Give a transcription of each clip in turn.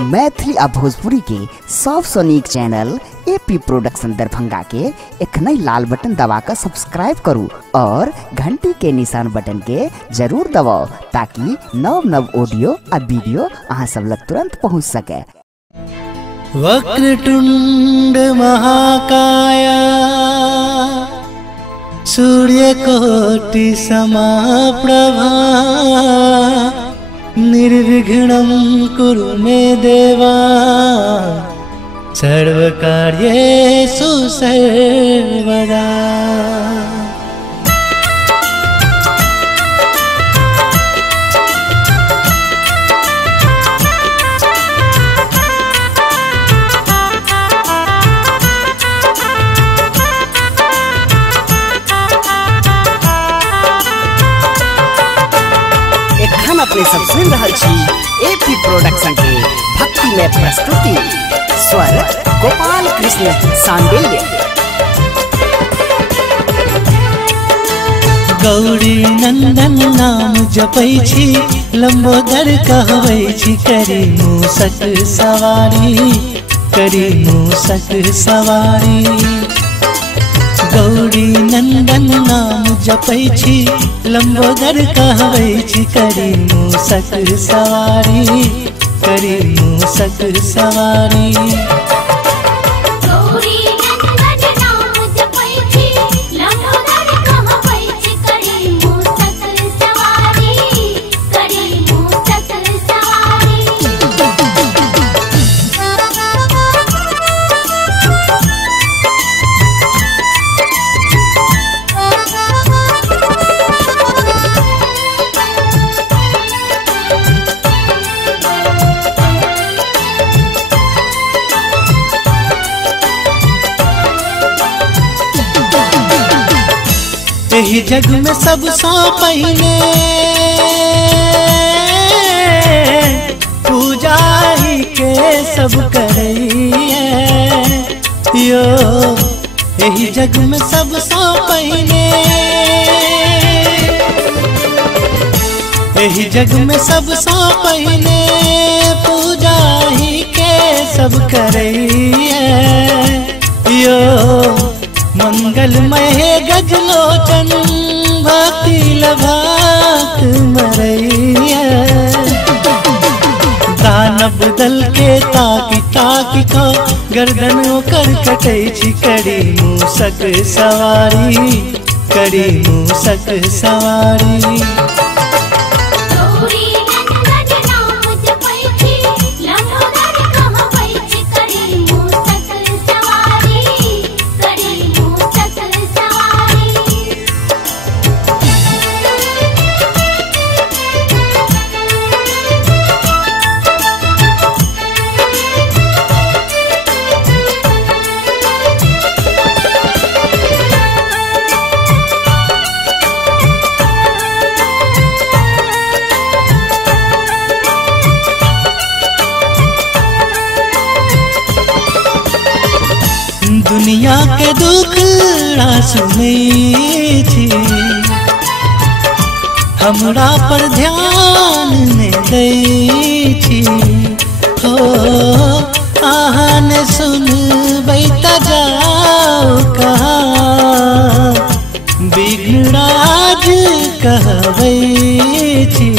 मैथिली आ भोजपुरी के सबसे नीक चैनल एपी प्रोडक्शन दरभंगा के एखनई लाल बटन दबाकर सब्सक्राइब करू और घंटी के निशान बटन के जरूर दबाओ ताकि नव नव ऑडियो आ वीडियो अहाँ सब लग तुरंत पहुंच सके। वक्रतुंड महाकाया सूर्यकोटि समप्रभा निर्विघ्नं कुरु मे देवा सर्वकार्येषु सर्वदा। अपने सब सुन रहल छी एपी प्रोडक्शन के भक्ति में प्रस्तुति स्वर गोपाल कृष्ण सांडिल्य। गौरी नंदन नाम जपै छी लंबोदर कहबै छी करी मूसक सवारी करी मूसक सवारी। गौरी नंदन नाम जपै छी लंबोदर कहबै छी करी मूसक सवारी करी मूसक सवारी। यही जग में सबसे पहले पूजा ही के सब करैए यो। यही जग में सबसे पहले यही जग में सबसे पहले पूजा ही के सब करैए यो। मंगलमय गजलोचन भक्ति लभात मरैया। दानव दल के ताकि ताकि को गर्दन ओकर कटै छी करी मूसक सवारी करी मूसक सवारी। दुनिया के दुख सुनै छी हमरा पर ध्यान ने दै छी हो। अहाँ ने सुनबै त जाओ कहाँ विघ्नराज कहबै छी।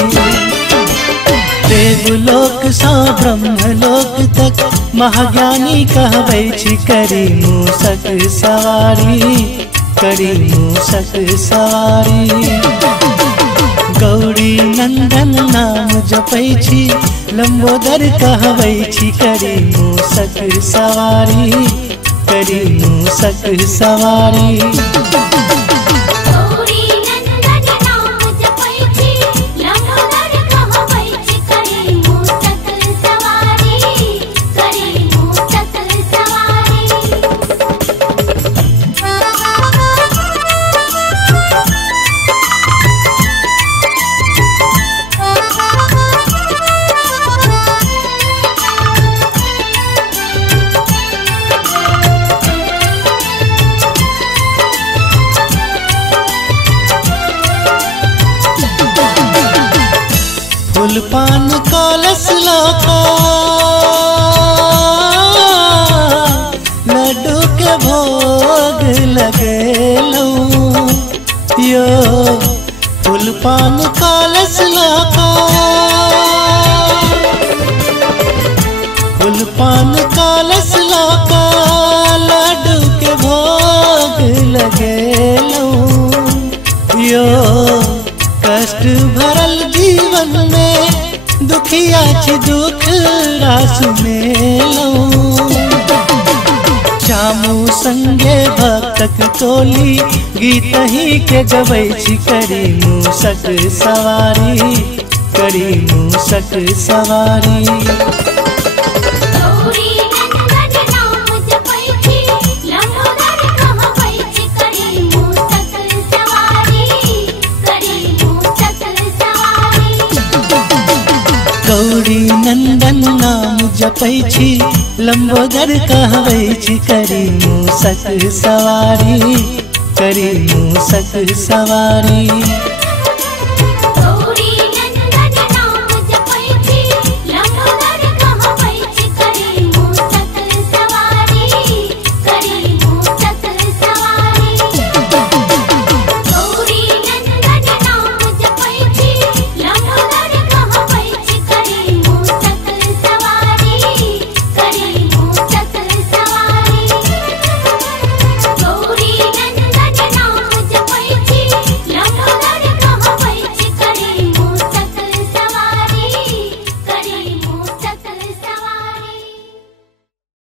देवलोक सँ ब्रह्मलोक तक महाज्ञानी कहबै छी करी मूसक सवारी करी मूसक सवारी। गौरी नंदन नाम जपै छी लंबोदर कहबै छी करी मूसक सवारी करी मूसक सवारी। फूल पान कलश लका गुड़ पान कालस लौका लाडू के भोग लगेलू। यो कष्ट भरल जीवन में दुखिया छी दुख सुनेलू। श्यामू संगे भक्तक टोली गीत ही के गबै छी करी मूसक सवारी, करी मूसक सवारी। गौरी नंदन नाम जपै छी लंबोदर कहबै छी करी मूसक सवारी, करी मूसक सवारी।